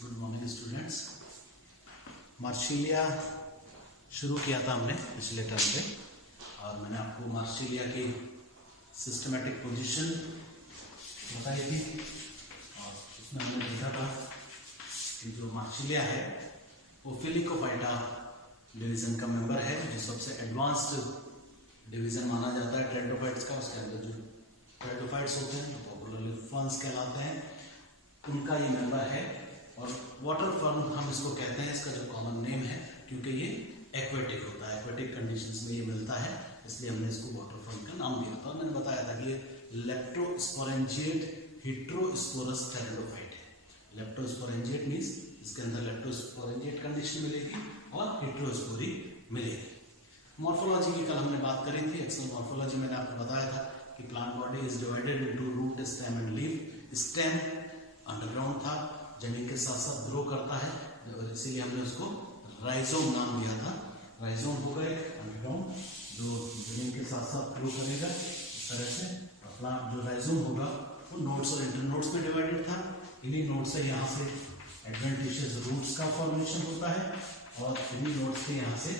Good morning students. Marsilea शुरू किया था हमने पिछले टर्म पे और मैंने आपको मार्सिलिया की सिस्टमेटिक पोजीशन बताई थी और उसमें हमने देखा था कि जो मार्सिलिया है वो फिलिकोफाइटा डिवीज़न का मेंबर है, जो सबसे एडवांस्ड डिवीज़न माना जाता है टेट्रोफाइट्स का। उसके अंदर जो टेट्रोफाइट्स होते हैं जो पॉपुलरली फर्न्स कहलाते हैं, उनका ये मेंबर है। और वाटर फर्न हम इसको कहते हैं, इसका जो कॉमन नेम है, क्योंकि ये एक्वेटिक होता है, एक्वेटिक कंडीशंस में ये मिलता है, इसलिए हमने इसको वाटर फर्न का नाम दिया था। मैंने बताया था कि ये लेप्टोस्पोरेंजिएट हेटेरोस्पोरस टेरिडोफाइट है। लेप्टोस्पोरेंजिएट मीन्स इसके अंदर लेप्टोस्पोरेंजिएट कंडीशन मिलेगी और हेटेरोस्पोरी मिलेगी। मॉर्फोलॉजी की कल हमने बात करी थी। एक्सल मॉर्फोलॉजी मैंने आपको बताया था कि plant body is divided into root, stem and leaf. Stem underground था, जमीन के साथ साथ ग्रो करता है, इसीलिए हमने उसको राइजोम नाम दिया था। राइजोम होगा एक अंडरग्राउंड जो जमीन के साथ साथ ग्रो करेगा इस तरह से। प्लांट जो राइजोम होगा वो नोड्स और इंटरनोड्स में डिवाइडेड था। इन्हीं नोड से यहाँ से एडवेंटिशियस रूट्स का फॉर्मेशन होता है और इन्हीं नोड्स से यहाँ से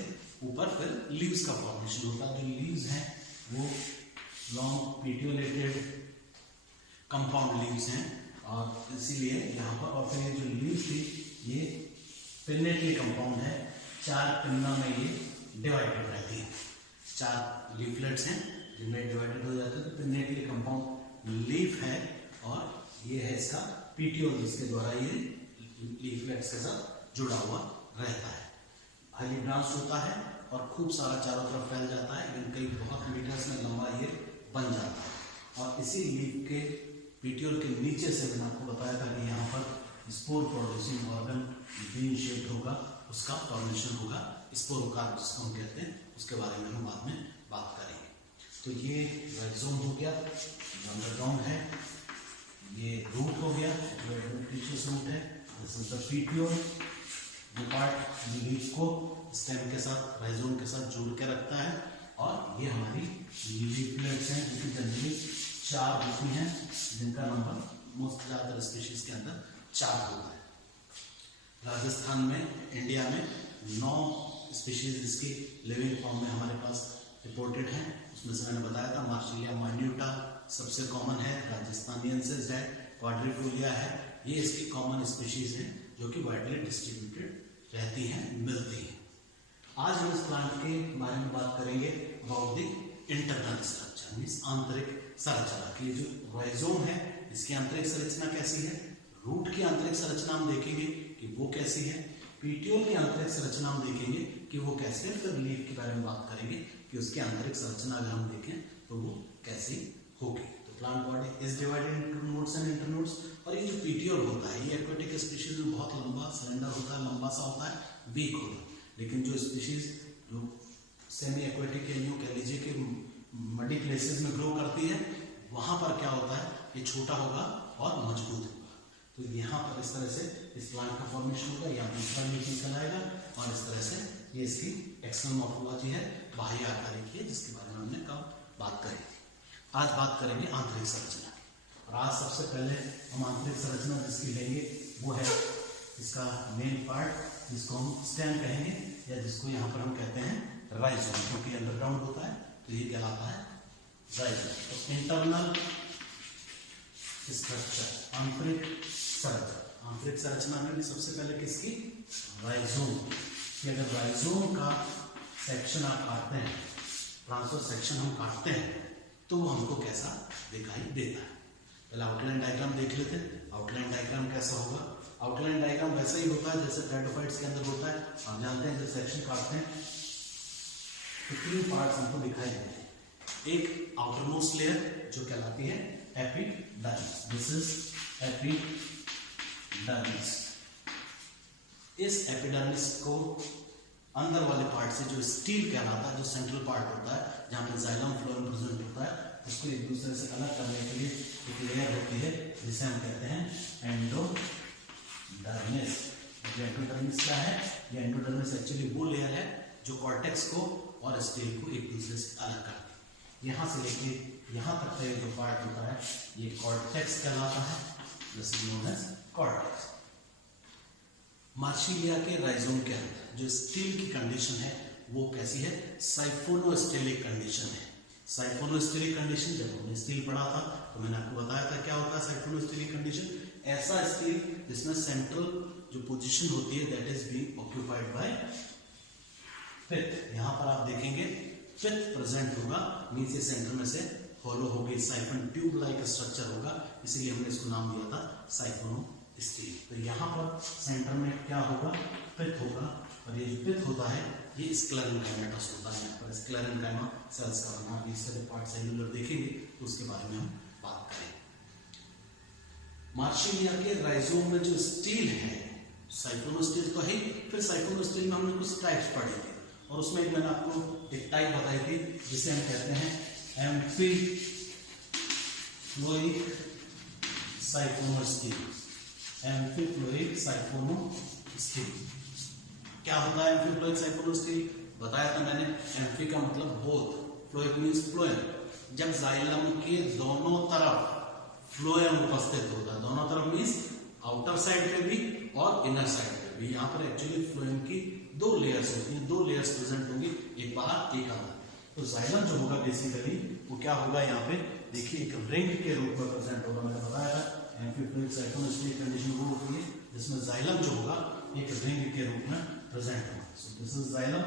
ऊपर फिर लीव्स का फॉर्मेशन होता है। जो लीव्स हैं वो लॉन्ग पेटियोलेटेड कंपाउंड लीव्स हैं और इसीलिए यहाँ पर, और फिर जो लीव्स थी ये पिन्नेटली कंपाउंड है, 4 पिन्ना में ये डिवाइडेड रहती है। 4 लीफलेट्स हैं जिनमें डिवाइडेड हो जाते हैं, तो पिन्नेटली कंपाउंड लीफ है और ये है इसका पीटियोल, जिसके द्वारा ये लीफलेट्स के साथ जुड़ा हुआ रहता है। हाईली ब्रांच होता है और खूब सारा चारों तरफ फैल जाता है, लेकिन कई बहुत मीटर्स में लंबा ये बन जाता है। और इसी लीफ के पीटियोल के नीचे से मैंने आपको बताया था कि यहाँ पर spore producing organ bean shaped होगा, उसका फॉर्मेशन होगा, स्पोरोकार्प जिसको हम कहते हैं, उसके बारे में हम बाद में बात करेंगे। तो ये राइजोम हो गया जो अंडरग्राउंड है, ये रूट हो गया जो एडवेंटिशियस रूट है, दिस इज द पीटियोल जो पार्ट लीफ को स्टेम के साथ, राइजोम के साथ जोड़ के रखता है। और ये हमारी लीफलेट्स हैं, जिनकी जनरली 4 होती हैं, जिनका नंबर मोस्ट ज़्यादातर स्पीशीज के अंदर 4 होता है। राजस्थान में, इंडिया में 9 स्पीशीज इसकी लिविंग फॉर्म में हमारे पास रिपोर्टेड हैं। उसमें से मैंने बताया था मार्सिलिया माइन्यूटा सबसे कॉमन है, राजस्थानियंसिस है, क्वाड्रिफोलिया है, ये इसकी कॉमन स्पीशीज हैं जो कि वाइडली डिस्ट्रीब्यूटेड रहती हैं, मिलती हैं। आज हम इस प्लांट के बारे में बात करेंगे about the internal structure, means आंतरिक संरचना की। जो राइजोम है इसकी आंतरिक संरचना कैसी है, रूट की आंतरिक संरचना हम देखेंगे कि वो कैसी है, पीटियोल की आंतरिक संरचना हम देखेंगे कि वो कैसे है, फिर लीफ के बारे में बात करेंगे कि उसकी आंतरिक संरचना अगर हम देखें तो वो कैसी होगी। तो plant body is divided into nodes and internodes. और ये जो पीटियोल होता है ये एक्वेटिक स्पीशीज में बहुत लंबा सिलेंडर होता है, लंबा सा होता है, वीक होता है। लेकिन जो स्पीशीज जो सेमी एक्वेटिक या यूँ कह लीजिए कि मडी प्लेसेस में ग्रो करती है, वहाँ पर क्या होता है, ये छोटा होगा और मजबूत होगा। तो यहाँ पर इस तरह से इस प्लांट का फॉर्मेशन होगा, या दूसरा लीफ निकल आएगा और इस तरह से ये इसकी एक्सटर्नल मॉर्फोलॉजी है, बाह्य आकार की है, जिसके बारे में हमने कब बात करी थी। आज बात करेंगे आंतरिक संरचना की। और आज सबसे पहले हम आंतरिक संरचना जिसकी लेंगे वो है इसका मेन पार्ट, जिसको हम स्टेम कहेंगे या जिसको यहाँ पर हम कहते हैं राइजोम, क्योंकि अंडरग्राउंड होता है तो ये कहलाता है राइजोम। तो इंटरनल स्ट्रक्चर, आंतरिक संरचना, आंतरिक संरचना में भी सबसे पहले किसकी, राइजोम की। अगर राइजोम का सेक्शन आप काटते हैं, ट्रांसफर सेक्शन हम काटते हैं, तो वो हमको कैसा दिखाई देता है। पहले आउटलाइन डायग्राम देख लेते हैं। आउटलाइन डायग्राम कैसा होगा, आउटलाइन डायग्राम वैसा ही होता है जैसे टेट्रोफाइट्स के अंदर होता है। आप जानते हैं जब सेक्शन काटते हैं तो 3 पार्ट्स हमको दिखाई देते हैं। एक आउटरमोस्ट लेयर जो कहलाती है एपिडर्मिस, दिस इज एपिडर्मिस। इस एपिडर्मिस को अंदर वाले पार्ट से जो स्टील कहलाता है, जो सेंट्रल पार्ट होता है जहाँ पे जाइलम फ्लोएम प्रेजेंट होता है, उसको एक दूसरे से अलग करने के लिए एक लेयर होती है जिसे हम कहते हैं एंडोडर्मिस। एंडोडर्मिस क्या है, ये एंडोडर्मिस एक्चुअली वो लेयर है जो कॉर्टेक्स को और स्टील को एक दूसरे से अलग करती है। यहाँ से लेके यहाँ तक का जो पार्ट होता है ये कॉर्टेक्स कहलाता है, this is known as cortex. Marsilea के राइजोम के अंदर जो स्टील की कंडीशन है वो कैसी है, साइफोनोस्टेलिक कंडीशन है। साइफोनोस्टेलिक कंडीशन जब हमने स्टील पढ़ा था तो मैंने आपको बताया था क्या होता है साइफोनोस्टेलिक कंडीशन, ऐसा स्टील जिसमें सेंट्रल जो पोजीशन होती है that is being occupied by pith. यहां पर आप देखेंगे पिथ प्रेजेंट होगा, नीचे सेंटर में से होलो होगी, साइफन ट्यूब लाइक स्ट्रक्चर होगा, इसीलिए हमने इसको नाम दिया था साइफोनो स्टील। तो यहाँ पर सेंटर में क्या होगा, पिथ होगा, और ये जो पिथ होता है ये स्क्लेरेनकाइमा होता है। यहाँ पर स्क्लेरेनकाइमा सेल्स का बना, अभी इसके पार्ट सेलुलर देखेंगे तो उसके बारे में हम बात करेंगे। मार्सिलिया के राइजोम में जो स्टील है, साइफोनो स्टील तो है, फिर साइफोनो स्टील में हमने कुछ टाइप्स पढ़े थे और उसमें एक मैंने आपको एक टाइप बताई थी जिसे हम कहते हैं एम्फीफ्लोइक साइफोनो स्टील। एम्फीफ्लोइक साइफोनो स्टील क्या होता है? एम्फीफ्लोइक साइफोनो स्टील बताया था मैंने। एम्फी का मतलब बोथ, फ्लोइक मींस फ्लोएम। जब जाइलम के दोनों तरफ फ्लोएम उपस्थित होता है, दोनों तरफ मींस आउटर साइड पे भी और इनर साइड पे भी। यहाँ पर एक्चुअली फ्लोएम की दो लेयर्स होती हैं, दो लेयर्स प्रेजेंट होंगी, एक बाहर एक अंदर। तो जाइलम जो होगा बेसिकली वो क्या होगा, यहाँ पे देखिए एक रिंग के रूप में प्रेजेंट होगा। मैंने बताया था एम्फीफ्लोइक साइफोनो स्टील कंडीशन वो होती है जिसमें जाइलम जो होगा एक रिंग के रूप में प्रेजेंट होगा। सो दिस इज जाइलम,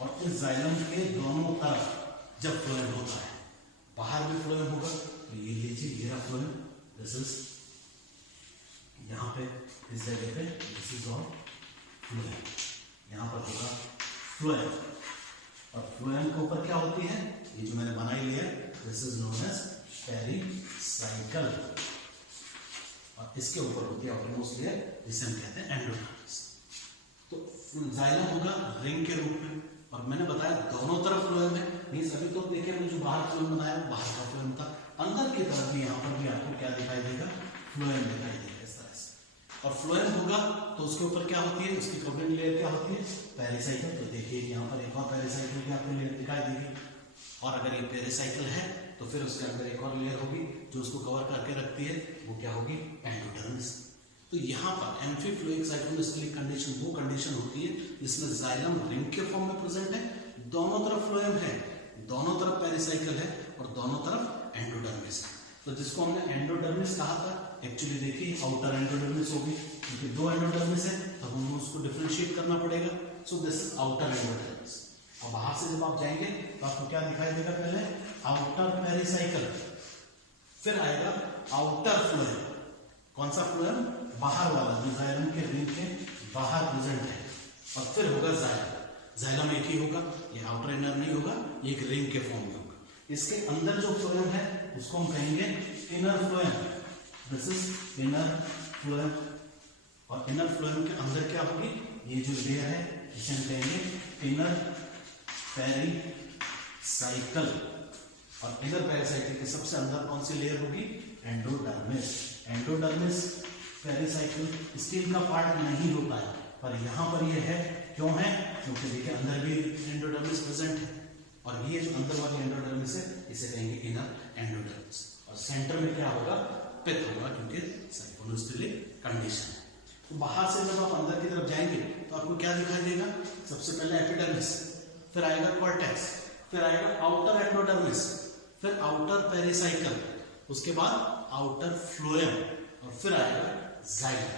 और इस जाइलम के दोनों तरफ जब फ्लोएम होता है, बाहर भी फ्लोएम होगा, तो ये लीजिए ये रहा फ्लोएम, दिस इज यहाँ पे इस जगह पे दिस इज ऑल फ्लोएम, यहाँ पर होगा फ्लोएम। और फ्लोएम के ऊपर क्या होती है, ये जो मैंने बनाई लिया, this is known as pericycle, और इसके ऊपर होती है आउटरमोस्ट लेयर जिसे हम कहते हैं एंडोडर्मिस। तो जाइलम होगा रिंग के रूप में, और मैंने बताया दोनों तरफ फ्लोएम है, मींस अभी तो देखिए हमने जो बाहर फ्लोएम बनाया बाहर का फ्लोएम था, अंदर की तरफ भी यहाँ पर भी आपको क्या दिखाई देगा, फ्लोएम दिखाई देगा इस तरह से। और फ्लोएम होगा तो उसके ऊपर क्या होती है, उसकी कवरिंग लेयर क्या होती है, पेरिसाइकल। तो देखिए यहाँ पर एक और पेरिसाइकल की आपको लेयर दिखाई देगी, और अगर ये पेरिसाइकल है तो फिर उसके अंदर एक और लेयर होगी जो उसको कवर करके रखती है, वो क्या होगी, एंडोडर्मिस। तो यहाँ पर एम्फीफ्लोइक साइफोनो स्टील कंडीशन वो कंडीशन होती है जिसमें जाइलम रिंग के फॉर्म में प्रेजेंट है, दोनों तरफ फ्लोएम है, दोनों तरफ पेरिसाइकल है, और दोनों तरफ एंडोडर्मिस है। तो जिसको हमने एंडोडर्मिस कहा था, एक्चुअली देखिए आउटर एंडोडर्मिस होगी, क्योंकि दो एंडोडर्मिस है तो हमें उसको डिफरेंशिएट करना पड़ेगा। So this is outer endodermis. और बाहर से जब आप जाएंगे तो आपको क्या दिखाई देगा, पहले आउटर पेरिसाइकल, फिर आएगा आउटर फ्लोएम। कौन सा फ्लोएम, बाहर वाला जो जाइलम के रिंग के बाहर प्रेजेंट है, और फिर होगा जाइलम। जाइलम एक ही होगा, ये आउटर इनर नहीं होगा, ये एक रिंग के फॉर्म में होगा। इसके अंदर जो फ्लोएम है उसको हम कहेंगे inner phloem, this is inner phloem. और इनर फ्लोएम के अंदर क्या होगी, ये जो लेयर है इसे हम कहेंगे इनर पेरिसाइकल, और इनर पेरिसाइकल के सबसे अंदर कौन सी लेयर होगी, एंडोडर्मिस। एंडोडर्मिस पेरिसाइकल स्टील का पार्ट नहीं होता है, पर यहाँ पर ये है, क्यों है, क्योंकि देखिए अंदर भी एंडोडर्मिस प्रेजेंट है, और ये जो अंदर वाली एंडोडर्मिस है इसे कहेंगे इनर एंडोडर्मिस। और सेंटर में क्या होगा, पिथ होगा, क्योंकि साइफोनोस्टीलिक कंडीशन है। तो बाहर से जब आप अंदर की तरफ जाएंगे तो आपको क्या दिखाई देगा, सबसे पहले एपिडर्मिस, फिर आएगा कॉर्टेक्स, फिर आएगा आउटर एंडोडर्मिस, फिर आउटर पेरिसाइकल, उसके बाद आउटर फ्लोएम, और फिर आएगा जाइलम,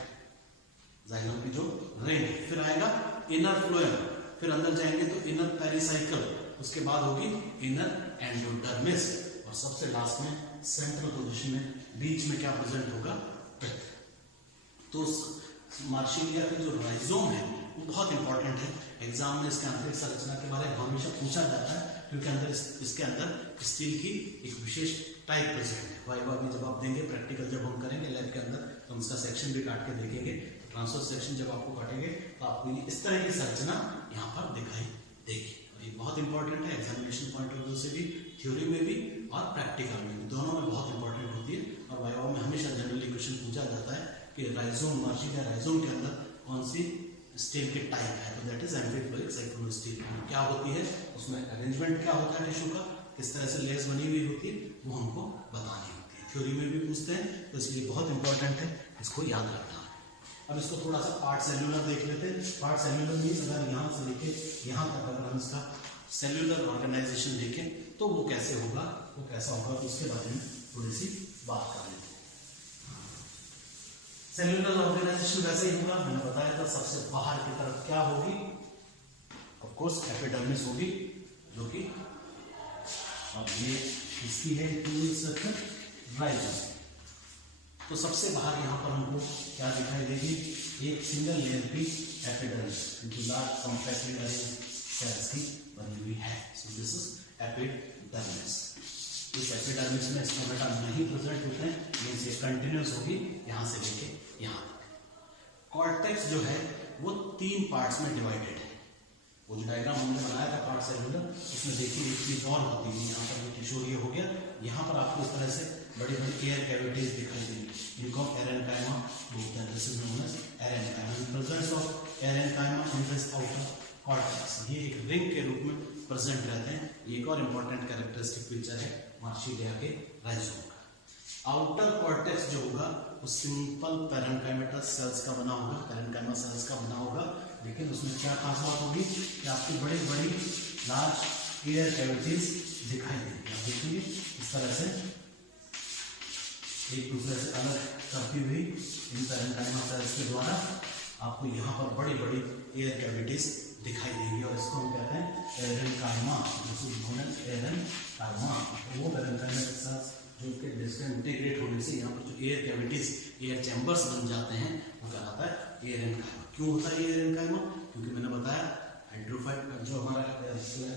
जाइलम की जो रिंग, फिर आएगा इनर फ्लोएम, फिर अंदर जाएंगे तो इनर पेरिसाइकल, उसके बाद होगी इनर एंडोडर्मिस, और सबसे लास्ट में सेंट्रल पोजीशन में बीच में क्या प्रेजेंट होगा, पिथ। तो मार्सिलिया के जो राइजोम है वो बहुत इंपॉर्टेंट है, एग्जाम में इसके आंतरिक संरचना के बारे में हमेशा पूछा जाता है, क्योंकि अंदर इसके अंदर स्टील की एक विशेष टाइप प्रेजेंट है। वाइवा में जब आप देंगे, प्रैक्टिकल जब हम करेंगे लैब के अंदर, तो हम इसका सेक्शन भी काट के देखेंगे। ट्रांसफर सेक्शन जब आपको काटेंगे तो आपको ये इस तरह की संरचना यहाँ पर दिखाई देगी, और ये बहुत इंपॉर्टेंट है एग्जामिनेशन पॉइंट ऑफ व्यू से भी, थ्योरी में भी और प्रैक्टिकल में भी, दोनों में बहुत इंपॉर्टेंट होती है। और वाइवा में हमेशा जनरली क्वेश्चन पूछा जाता है कि राइजोम, मार्सिलिया राइजोम के अंदर कौन सी स्टील के टाइप है, तो दैट इज एम्फीफ्लोइक साइफोनो स्टील। क्या होती है, उसमें अरेंजमेंट क्या होता है टिश्यू का, किस तरह से लेयर्स बनी हुई होती है, वो हमको बतानी होती है। थ्योरी में भी पूछते हैं, तो इसलिए बहुत इंपॉर्टेंट है, इसको याद रखना है। अब इसको थोड़ा सा पार्ट सेल्यूलर देख लेते हैं। पार्ट सेल्यूलर मीन्स अगर यहाँ से लेके यहाँ तक अगर हम इसका सेल्यूलर ऑर्गेनाइजेशन देखें तो वो कैसे होगा, वो कैसा होगा, तो उसके बारे में थोड़ी सी बात कर लेते हैं। सेल्यूलर ऑर्गेनाइजेशन वैसे ही होगा, मैंने बताया था सबसे बाहर की तरफ क्या होगी, ऑफ कोर्स एपिडर्मिस होगी, जो कि अब ये इसकी है राइजोम। तो सबसे बाहर यहाँ पर हमको क्या दिखाई देगी, एक सिंगल लेयर की एपिडर्मिस जो लार्ज कॉम्पैक्टली अरेंज्ड सेल्स की बनी हुई है। So this is epidermis. इस एपिडर्मिस में स्टोमेटा नहीं प्रेजेंट होते हैं, मींस ये कंटिन्यूस होगी यहाँ से लेके यहाँ तक। कॉर्टेक्स जो है वो 3 पार्ट्स में डिवाइडेड है। वो जो डायग्राम हमने बनाया था पार्ट सेल्यूलर, उसमें देखिए एक चीज और होती है, यहाँ पर ये टिश्यू ये हो गया, यहाँ पर आपको इस तरह से बड़ी बड़ी एयर कैविटीज दिखाई देंगी, इनको एरेनकाइमा बोलते हैं। This is known as aerenchyma. In presence of aerenchyma in this outer cortex, ये एक रिंग के रूप में प्रेजेंट रहते हैं। एक और इम्पोर्टेंट कैरेक्टरिस्टिक फीचर है मार्सिलिया के राइजोम का। आउटर कॉर्टेक्स जो होगा वो सिंपल पैरेन्काइमेटस सेल्स का बना होगा, पैरेन्काइमा सेल्स का बना होगा, लेकिन उसमें क्या खास बात होगी कि आपकी बड़ी बड़ी लार्ज एयर कैविटीज दिखाई देंगी। आप देखेंगे इस तरह से एक दूसरे से अलग करती हुई इन पैरेन्काइमा सेल्स के द्वारा आपको यहाँ पर बड़ी बड़ी एयर कैविटीज दिखाई देंगी, और इसको हम कहते हैं एरेनकाइमा। एरेनकाइमा वो पैरेन्काइमेटिक सेल्स जो कि डिसइंटीग्रेट होने से यहाँ पर जो एयर कैविटीज, एयर चैम्बर्स बन जाते हैं, वो कहलाता है एरेनकाइमा। क्यों होता है ये एरेनकाइमा? क्योंकि मैंने बताया हाइड्रोफाइट जो हमारा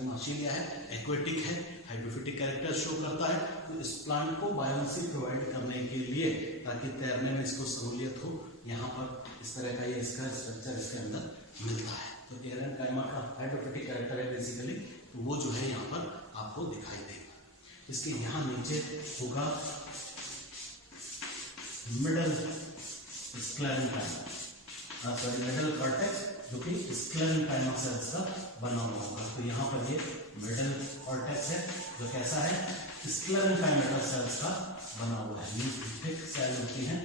मार्सिलिया है एक्वेटिक है, हाइड्रोफिटिक कैरेक्टर शो करता है। तो इस प्लांट को बायोन्सी प्रोवाइड करने के लिए, ताकि तैरने में इसको सहूलियत हो, यहाँ पर इस तरह का ये इसका स्ट्रक्चर इसके अंदर मिलता है। तो एरेनकाइमा का हाइड्रोफिटिक कैरेक्टर है बेसिकली, तो वो जो है यहाँ पर आपको दिखाई देगा। इसके यहाँ नीचे होगा middle sclerenchyma, sorry middle cortex, जो कि स्क्लेरेनकाइमा सेल्स का बना हुआ होगा। तो यहाँ पर ये मिडल कॉर्टेक्स है जो कैसा है, स्क्लेरेनकाइमेटस सेल्स का बना हुआ है। मींस थिक सेल होती हैं,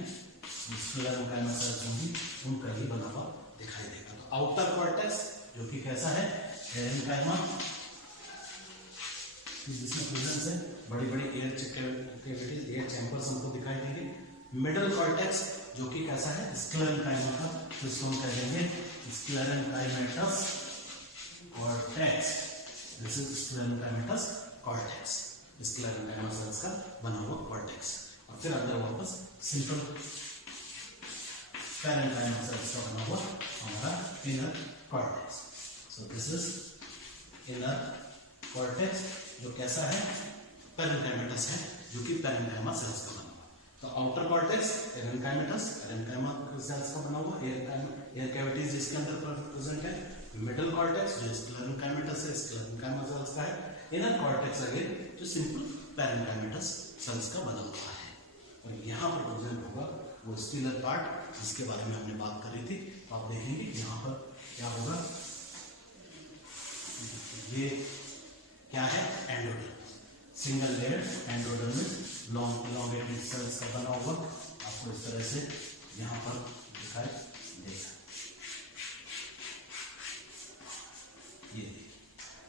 स्क्लेरेनकाइमा सेल्स होंगी, उनका ही बना हुआ दिखाई देगा। तो आउटर कॉर्टेक्स जो कि कैसा है, एरेनकाइमा, जिसमें प्रेजेंस है बड़ी बड़ी एयर कैविटीज, एयर चैम्बर्स हमको दिखाई देंगे। मिडल कॉर्टेक्स जो कि कैसा है, स्क्लेरेनकाइमा का, तो इसको हम कहेंगे sclerenchymatous cortex. This is sclerenchymatous cortex, sclerenchyma cells का बना हुआ कॉर्टेक्स। और फिर अंदर वापस सिंपल पैरेन्काइमा सेल्स का बना हुआ हमारा inner cortex. So this is inner cortex जो कैसा है, पैरेन्काइमेटस है, जो कि पैरेन्काइमा सेल्स का बना हुआ। तो आउटर कॉर्टेक्स एरेनकाइमेटस, एरेनकाइमा सेल्स का बना हुआ, एयर कैविटीज जिसके अंदर प्रेजेंट है। मिडल कॉर्टेक्स जो स्क्लेरेनकाइमेटस है, स्क्लेरेनकाइमा सेल्स का है। इनर कॉर्टेक्स अगेन जो सिंपल पैरेन्काइमेटस सेल्स का बना हुआ है। और यहाँ पर प्रेजेंट होगा वो स्टीलर पार्ट जिसके बारे में हमने बात करी थी। तो आप देखेंगे यहाँ पर क्या होगा, ये क्या है, endodermis, single layer endodermis, elongated cells का बना हुआ, आपको इस तरह से यहाँ पर दिखाई देगा। ये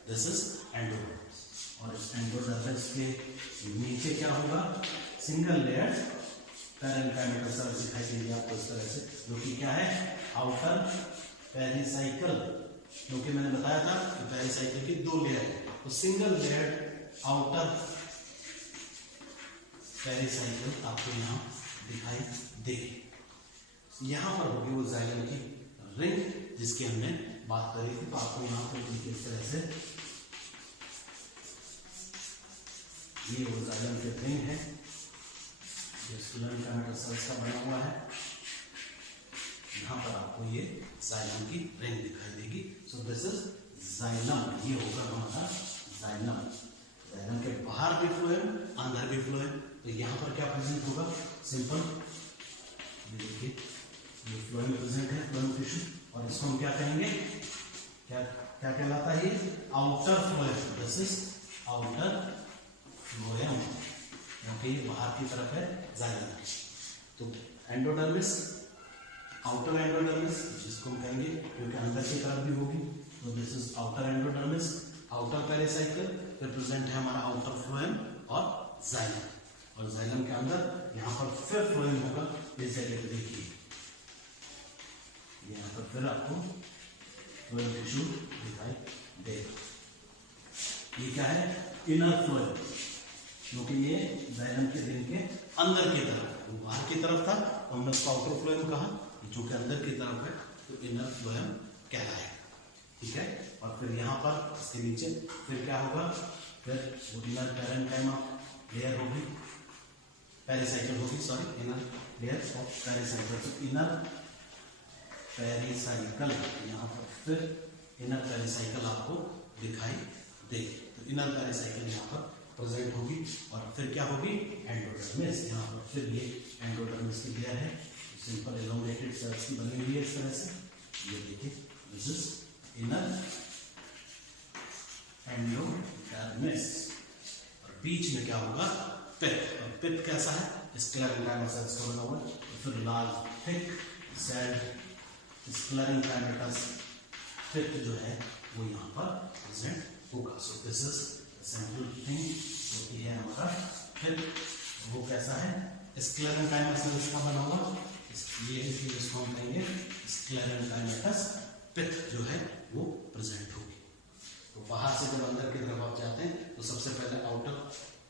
दिस इज एंडोडर्मिस। और इस एंडोडर्मिस के नीचे क्या होगा, सिंगल लेयर पैरेन्काइमेटस सेल्स दिखाई देंगे आपको इस तरह से, जो कि क्या है, आउटर पेरिसाइकल। क्योंकि मैंने बताया था कि पेरिसाइकल की 2 लेयर है, तो सिंगल लेयर आउटर पेरिसाइकल आपको यहाँ दिखाई देगी। यहाँ पर होगी वो जाइलम की रिंग जिसकी हमने बात करी थी। तो आपको यहाँ पर इस तरह से ये वो जाइलम की रिंग है जो स्क्लेरेनकाइमेटस सेल्स का बना हुआ है। यहाँ पर आपको ये जाइलम की रिंग दिखाई देगी। सो दिस इज जाइलम, ये होगा हमारा जाइलम। जाइलम के बाहर भी फ्लोएम, अंदर भी फ्लोएम। तो यहाँ पर क्या प्रेजेंट होगा, सिंपल ये देखिए, ये फ्लोएम प्रेजेंट है, फ्लोएम टिश्यू। और इसको हम क्या कहेंगे, क्या क्या कहलाता है, ये outer phloem. This is outer phloem, क्योंकि ये बाहर की तरफ है जाइलम। तो एंडोडर्मिस आउटर एंडोडर्मिस, जिसको हम कहेंगे क्योंकि अंदर की तरफ भी होगी, तो this is outer endodermis. Outer pericycle represent है हमारा आउटर फ्लोएम और जाइलम, और जाइलम के अंदर यहाँ पर फिर फ्लोएम होगा। इस जगह पे देखिए यहाँ पर फिर आपको फ्लोएम टिश्यू दिखाई देगा। ये क्या है? इनर फ्लोएम, क्योंकि ये जाइलम के रिंग के अंदर की तरफ, वो बाहर की तरफ था तो हमने उसको आउटर फ्लोएम कहा, जो कि अंदर की तरफ है तो इनर फ्लोएम कहलाएगा। ठीक है, और फिर यहाँ पर इसके नीचे फिर क्या होगा? फिर वो इनर पैरेन्काइमा लेयर होगी, पेरिसाइकिल होगी, sorry, inner layer of pericycle. तो इनर पेरिसाइकिल, यहाँ पर फिर इनर पेरिसाइकिल आपको दिखाई देगी। तो इनर पेरिसाइकिल यहाँ पर प्रेजेंट होगी, और फिर क्या होगी? एंडोडर्मिस। यहाँ पर फिर ये एंडोडर्मिस की लेयर है, सिंपल एलोंगेटेड सेल्स की बनी हुई है इस तरह से। ये देखिए, दिस इज इनर एंडोडर्मिस, और बीच में क्या होगा? पित्त। और पित्त कैसा है? स्क्लेरेंकाइमा सेल्स का बना हुआ है। तो फिर लार्ज थिक सेल्ड स्क्लेरेंकाइमेटस पित्त जो है वो यहाँ पर प्रेजेंट होगा। So this is central thing जो कि है हमारा पित्त। वो कैसा है? स्क्लेरेंकाइमा सेल्स का बना हुआ, ये इसको हम कहेंगे स्क्लेरेंकाइमेटस पित्त जो है वो प्रेजेंट होगी। तो बाहर से जब अंदर की तरफ आप जाते हैं तो सबसे पहले आउटर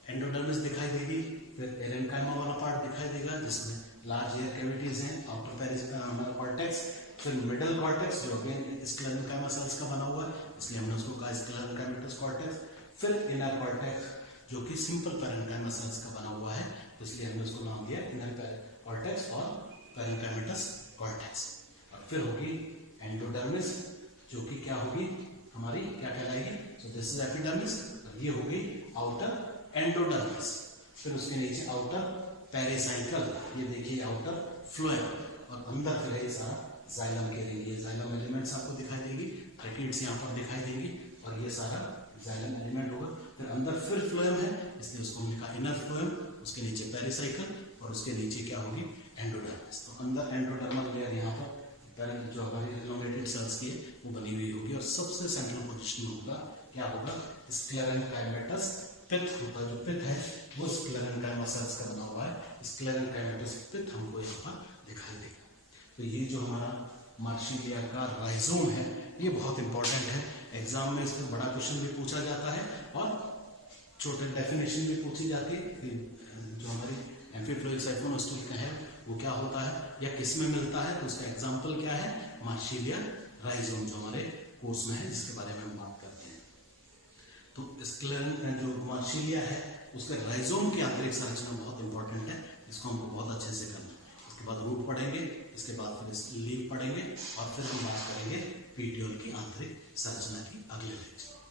एंडोडर्मिस दिखाई देगी, फिर पेरेन्काइमा वाला पार्ट दिखाई देगा जिसमें लार्ज एयर कैविटीज हैं, आउटर पेरिसाइकिल कॉर्टेक्स, फिर मिडल कॉर्टेक्स जो अगेन स्क्लेरेंकाइमा सेल्स का बना हुआ है, इसलिए हमने उसको कहा स्क्लेरेंकाइमेटस कॉर्टेक्स। फिर इनर कॉर्टेक्स जो कि सिंपल पेरेन्काइमा सेल्स का बना हुआ है, तो इसलिए हमने उसको नाम दिया इनर कॉर्टेक्स और पेरेन्काइमेटस कॉर्टेक्स। और फिर होगी एंडोडर्मिस जो कि क्या होगी? हमारी क्या कहलाएगी? सो दिस इज एपिडर्मिस, ये होगी आउटर एंडोडर्मिस। फिर उसके नीचे आउटर पेरिसाइकिल, ये देखिए आउटर फ्लोएम, और अंदर फिर है सारा जाइलम के रिंग। ये जाइलम एलिमेंट्स आपको दिखाई देंगी, क्रेटिड्स यहाँ पर दिखाई देंगी, और ये सारा जाइलम एलिमेंट होगा। फिर अंदर फिर फ्लोएम है, इसलिए उसको हमने कहा इनर फ्लोएम, उसके नीचे पेरिसाइकिल, और उसके नीचे क्या होगी? एंडोडर्मिस। तो अंदर एंडोडर्मल लेयर यहाँ पर जो हमारी एलोंगेटेड सेल्स की है वो बनी हुई होगी, और सबसे सेंट्रल पोजीशन में होगा क्या होगा? स्क्लेरेंकाइमेटस पित्त होगा। जो पित्त है वो स्क्लेरेंकाइमा सेल्स का बना हुआ है, स्क्लेरेंकाइमेटस पित्त हमको यहाँ पर दिखाई देगा। तो ये जो हमारा मार्सिलिया का राइजोम है ये बहुत इंपॉर्टेंट है, एग्जाम में इस पर बड़ा क्वेश्चन भी पूछा जाता है और छोटे डेफिनेशन भी पूछी जाती है कि जो हमारी एम्फीफ्लोइक साइफोनोस्टोल है वो क्या होता है या किस में मिलता है, तो उसका एग्जाम्पल क्या है? मार्सिलिया राइजोम जो हमारे कोर्स में है, जिसके बारे में हम बात करते हैं। तो स्क्लेरेन जो मार्सिलिया है उसके राइजोम की आंतरिक संरचना बहुत इंपॉर्टेंट है, इसको हमको बहुत अच्छे से करना है। इसके बाद रूट पढ़ेंगे, इसके बाद फिर लीफ पढ़ेंगे, और फिर हम बात करेंगे पीटियोल की आंतरिक संरचना की अगले लेक्चर।